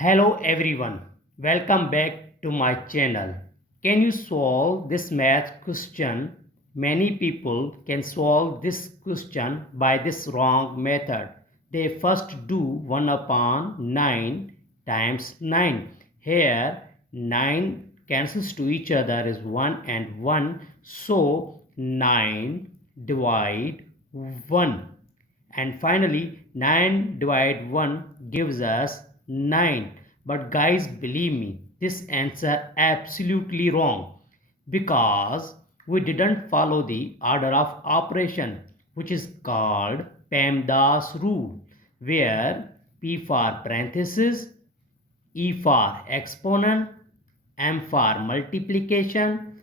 Hello everyone, welcome back to my channel. Can you solve this math question? Many people can solve this question by this wrong method. They first do 1 upon 9 times 9. Here 9 cancels to each other is 1 and 1. So 9 divide 1. And finally 9 divide 1 gives us 9. But guys, believe me, this answer absolutely wrong, because we didn't follow the order of operation, which is called PEMDAS rule, where P for parenthesis, E for exponent, M for multiplication,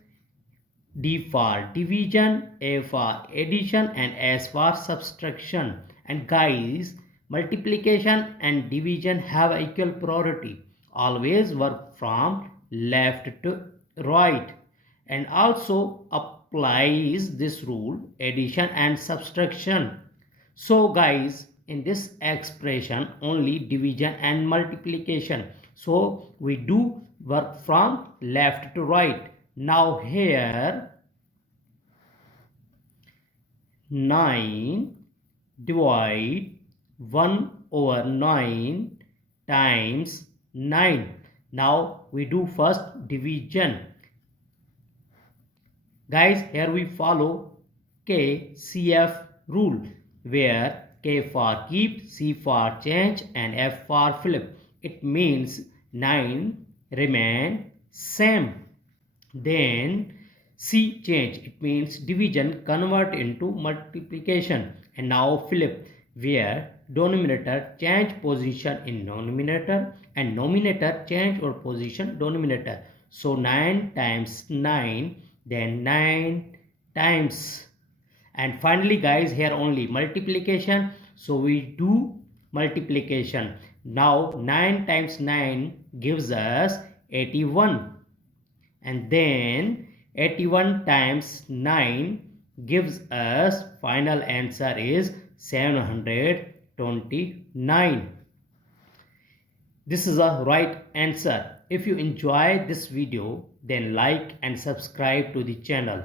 D for division, A for addition, and S for subtraction. And guys, multiplication and division have equal priority. Always work from left to right. And also applies this rule addition and subtraction. So guys, in this expression only division and multiplication. So we do work from left to right. Now here 9 divide 1 over 9 times 9. Now we do first division. Guys, here we follow KCF rule, where K for keep, C for change, and F for flip. It means 9 remain same. Then C change, it means division convert into multiplication. And now flip, where denominator change position in numerator and numerator change or position denominator. So 9 times 9, then 9 times. And finally guys, here only multiplication, so we do multiplication. Now 9 times 9 gives us 81, and then 81 times 9 gives us final answer is 729. This is a right answer. If you enjoy this video, then like and subscribe to the channel.